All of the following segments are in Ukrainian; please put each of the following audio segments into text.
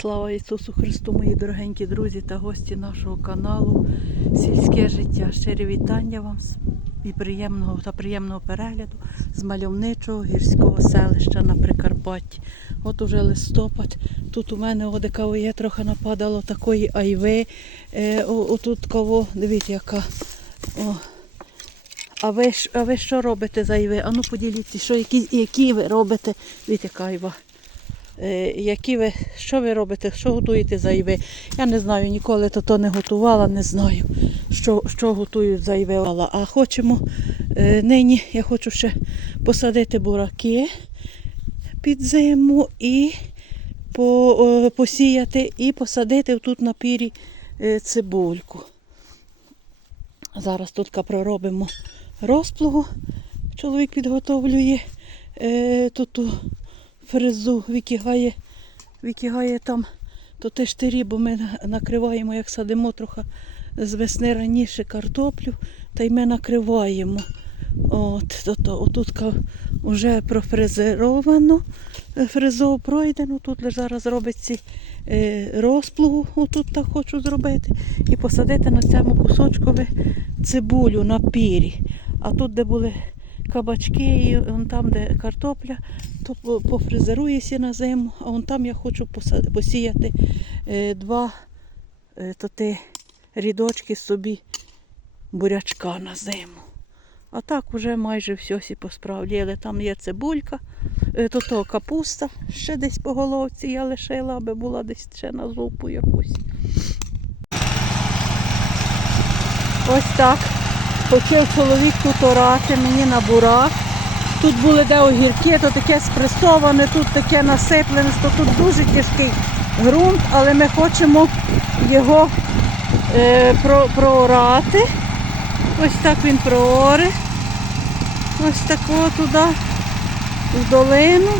Слава Ісусу Христу, мої дорогенькі друзі та гості нашого каналу Сільське життя. Щирі вітання вам і приємного та приємного перегляду з мальовничого гірського селища на Прикарпатті. От уже листопад. Тут у мене одекаво є, трохи нападало такої айви. Е, о, отут кого, дивіться, яка. О. А ви, а ви що робите за айви? Ану поділіться, що, які, які ви робите? Дивіться, яка айва. Е, які ви, що ви робите, що готуєте за. Я не знаю, ніколи то, то не готувала, не знаю, що, що готують за. А хочемо е, нині, я хочу ще посадити бураки під зиму і е, посіяти і посадити тут на пірі цибульку. Зараз тут проробимо розплугу. Чоловік підготовлює тут ту фрезу, викигає, викигає там то те штирі, бо ми накриваємо, як садимо трохи з весни раніше картоплю, та й ми накриваємо. От, то, то, отут вже профрезеровано, е, фрезов пройдено. Тут зараз робить е, розплугу, отут так хочу зробити, і посадити на цьому кусочкові цибулю на пірі. А тут, де були кабачки, і он там, де картопля, то по- пофрезеруєся на зиму, а вон там я хочу посіяти е, два е, то те, рідочки собі бурячка на зиму. А так вже майже все сі посправляли. Там є цибулька, е, то то капуста, ще десь по головці я лишила, аби була десь ще на зупу якусь. Ось так. Почав чоловік тут орати мені на бурак. Тут були де огірки, то таке спресоване, тут таке насиплене, то тут дуже тяжкий ґрунт, але ми хочемо його е, про, проорати. Ось так він прооре. Ось тако туди, в долину.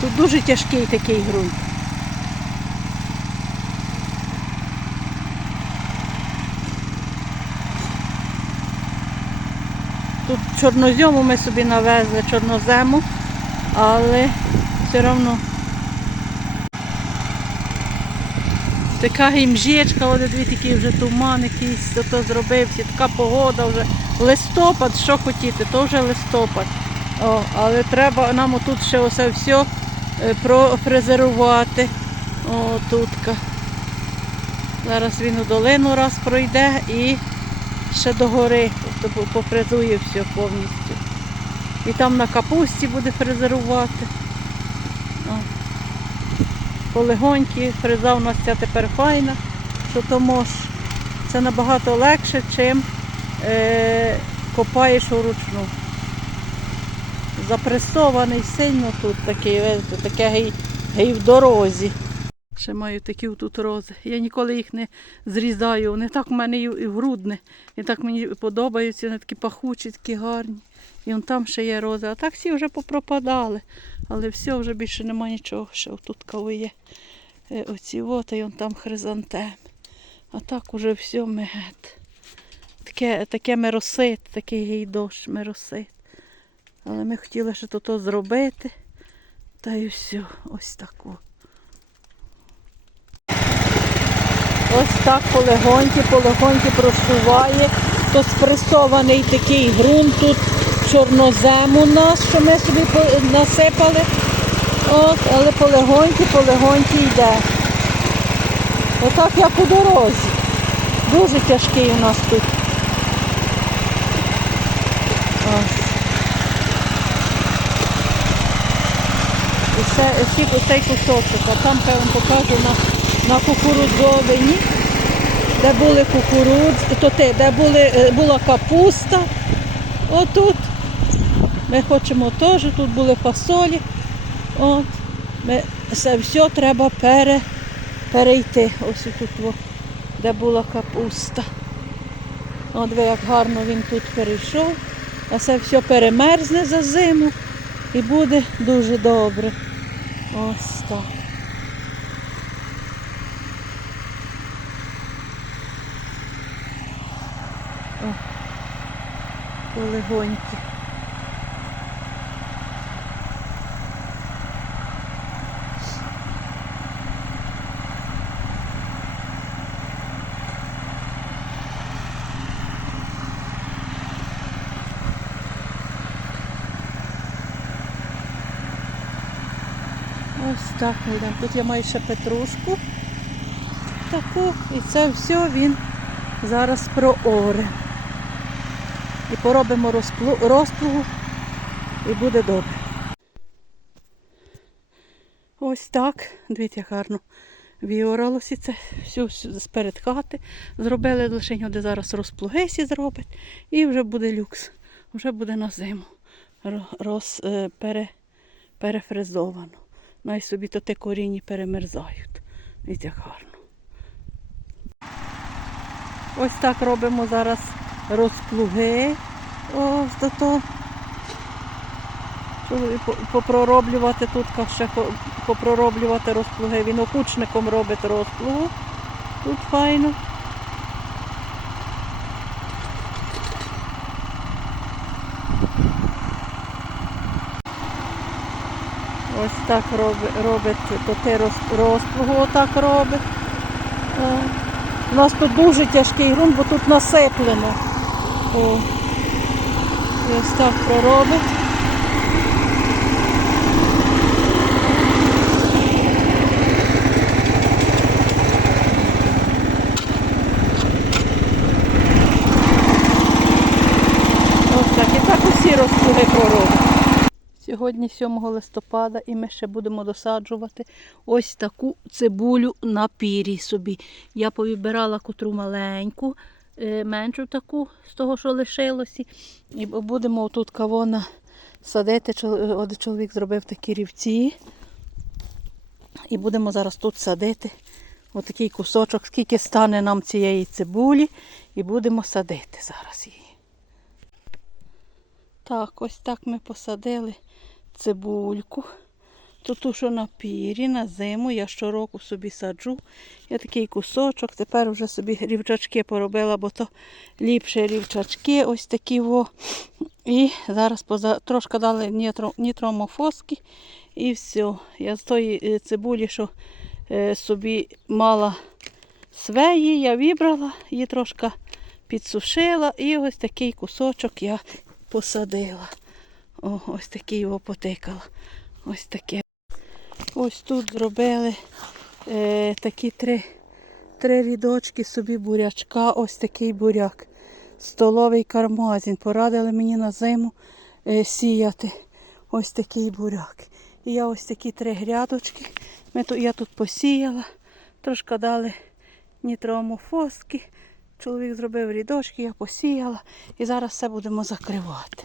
Тут дуже тяжкий такий ґрунт. Тут чорнозьому ми собі навезли, чорнозему, але все одно така гімжечка, от дві такі вже туман якийсь, то, то зробився, така погода вже. Листопад, що хотіти, то вже листопад. О, але треба нам отут ще усе все профрезерувати. О. Зараз він у долину раз пройде і ще до гори, пофрезує все повністю. І там на капусті буде фрезерувати. О. Полегонькі, фреза у нас ця тепер файна, що то мож. Це набагато легше, чим е, копаєш уручну. Запресований сильно тут такий, таке гей в дорозі. Ще маю такі тут рози. Я ніколи їх не зрізаю. Вони так в мене і грудне. І так мені подобаються, вони такі пахучі, такі гарні. І вон там ще є рози. А так всі вже попропадали. Але все, вже більше нема нічого. Ще тут кого є. Е, Оці от, і вон там хризантем. А так уже все мегет. Таке, таке миросит, такий гейдош миросит. Але ми хотіли ще то зробити. Та й все, ось тако. Ось так полегоньки, полегоньки прошуває. То спресований такий ґрунт тут чорнозем у нас, що ми собі насипали. От, але полегоньки, полегоньки йде. Отак як у дорозі. Дуже тяжкий у нас тут. Ось. І все, всі кусочок, а там певно покажу на, на кукурудзовині, де були кукурудз, то те, де були, е, була капуста. Отут. Ми хочемо теж, тут були фасолі. От. Ми, це все треба пере, перейти. Ось тут, де була капуста. От ви як гарно він тут перейшов. А це все перемерзне за зиму і буде дуже добре. Ось так. полегоньки. Ось так ми йдемо. Тут я маю ще петрушку таку і це все він зараз прооре. І поробимо розплугу і буде добре. Ось так. Дивіться, як гарно віоралося це все сперед хати. Зробили лише де зараз розплугесі зробить. І вже буде люкс. Вже буде на зиму. Ро- Роз, е, пере, перефрезовано. Най собі то те корінні перемерзають. Дивіться, як гарно. Ось так робимо зараз розплуги. Ось то то. Попророблювати тут ще попророблювати розплуги. Він окучником робить розплугу. Тут файно. Ось так робить, робить то те розплугу отак робить. У нас тут дуже тяжкий ґрунт, бо тут насиплено. О. І ось так. Ось так. І так усі розплуги проробить. Сьогодні 7 листопада і ми ще будемо досаджувати ось таку цибулю на пірі собі. Я повибирала котру маленьку, меншу таку з того, що лишилося. І будемо тут кавона садити. Чол- От чоловік зробив такі рівці. І будемо зараз тут садити отакий кусочок, скільки стане нам цієї цибулі, і будемо садити зараз її. Так, ось так ми посадили цибульку. Тут ту, що на пірі, на зиму. Я щороку собі саджу. Я такий кусочок. Тепер вже собі рівчачки поробила, бо то ліпше рівчачки, ось такі во. І зараз поза... трошки дали нітро... нітромофоски. І все. Я з тої е, цибулі, що е, собі мала свеї, я вибрала, її трошки підсушила. І ось такий кусочок я посадила. О, ось такий його потикала. Ось таке. Ось тут зробили е, такі три, три рядочки собі бурячка. Ось такий буряк. Столовий кармазін. Порадили мені на зиму е, сіяти. Ось такий буряк. І я ось такі три грядочки. Ми тут, я тут посіяла. Трошки дали нітроамофоски. Чоловік зробив рядочки, я посіяла. І зараз все будемо закривати.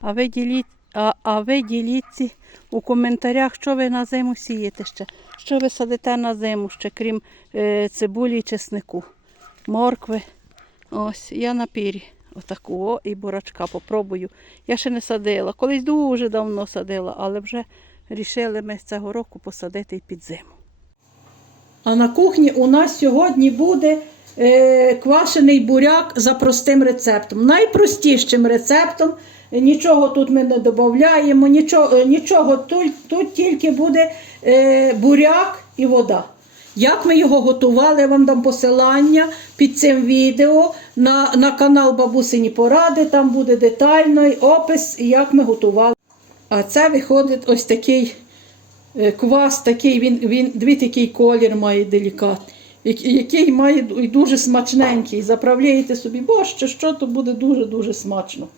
А ви діліть, а, а ви діліться у коментарях, що ви на зиму сієте ще. Що ви садите на зиму ще, крім е, цибулі і чеснику. Моркви. Ось, я на пірі. Отаку о, і бурачка попробую. Я ще не садила. Колись дуже давно садила, але вже рішили ми цього року посадити і під зиму. А на кухні у нас сьогодні буде е, квашений буряк за простим рецептом. Найпростішим рецептом. Нічого тут ми не додаємо, нічого, е, нічого тут, тут тільки буде е, буряк і вода. Як ми його готували, я вам дам посилання під цим відео на, на канал Бабусині Поради. Там буде детальний опис, як ми готували. А це виходить ось такий Е, Квас такий, він, він дві такий колір має делікатний, який- має дуже смачненький. Заправляєте собі борщ що, то буде дуже-дуже смачно.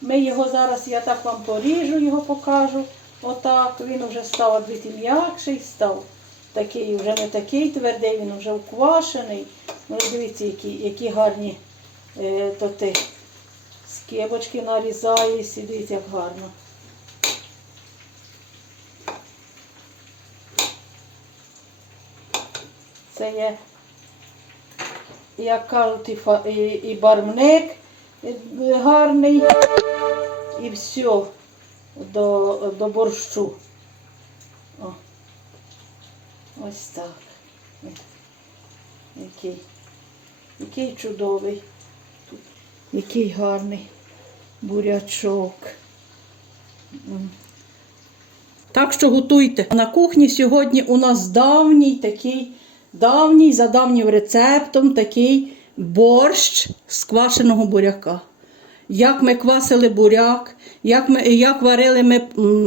Ми його зараз, я так вам поріжу, його покажу. Отак, він вже став дві м'якший, став такий, вже не такий твердий, він вже уквашений. Ну, дивіться, які, які гарні е, то ти скибочки нарізає, дивіться, як гарно. Це є, як кажуть, і, і, е, гарний, і все до, до борщу. О. Ось так. Який, який чудовий, який гарний бурячок. Так що готуйте. На кухні сьогодні у нас давній такий, давній, за давнім рецептом, такий борщ з квашеного буряка. Як ми квасили буряк, як, ми, як варили ми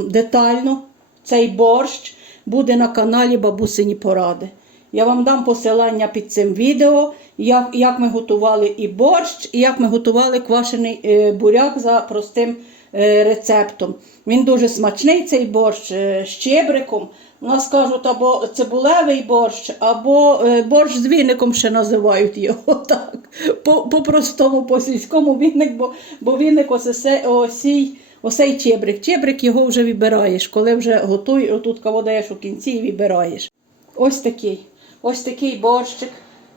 детально, цей борщ буде на каналі Бабусині Поради. Я вам дам посилання під цим відео, як, як ми готували і борщ, і як ми готували квашений е, буряк за простим рецептом. Він дуже смачний, цей борщ е, з чебриком. У нас кажуть або цибулевий борщ, або е, борщ з віником ще називають його так. По- По-простому, по сільському віник, бо, бо віник ось осе- осій, осей чебрик. Чебрик його вже вибираєш, коли вже готуєш, отут кого даєш у кінці і вибираєш. Ось такий. Ось такий борщик.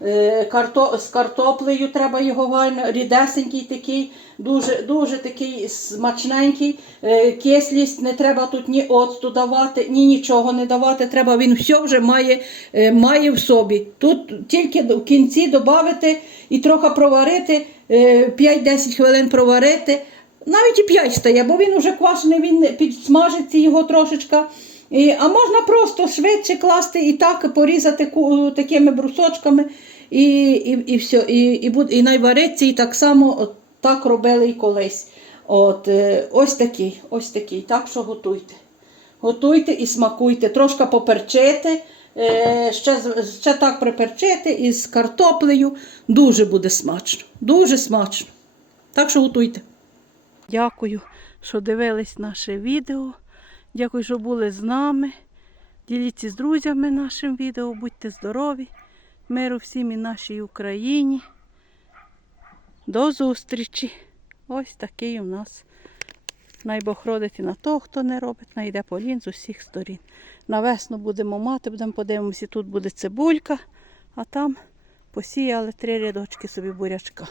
Е, Карто, з картоплею треба його вайно, рідесенький такий, дуже, дуже такий смачненький. Е, Кислість не треба тут ні оцту давати, ні нічого не давати. Треба, він все вже має, е, має в собі. Тут тільки в кінці додати і трохи проварити, е, 5-10 хвилин проварити. Навіть і 5 стає, бо він вже квашений, він підсмажиться його трошечка. І, а можна просто швидше класти і так порізати такими брусочками, і, і, і все. І, і, буде, і найвариться, і так само от, так робили і колись. От, е, ось такий, ось такий. Так що готуйте. Готуйте і смакуйте, трошки поперчити, е, ще, ще так приперчити із картоплею. Дуже буде смачно. Дуже смачно. Так що готуйте. Дякую, що дивились наше відео. Дякую, що були з нами. Діліться з друзями нашим відео, будьте здорові, миру всім і нашій Україні. До зустрічі! Ось такий у нас. Най Бог родить і на того, хто не робить, найде полін з усіх сторін. На весну будемо мати, будемо подивимося, тут буде цибулька, а там посіяли три рядочки собі бурячка.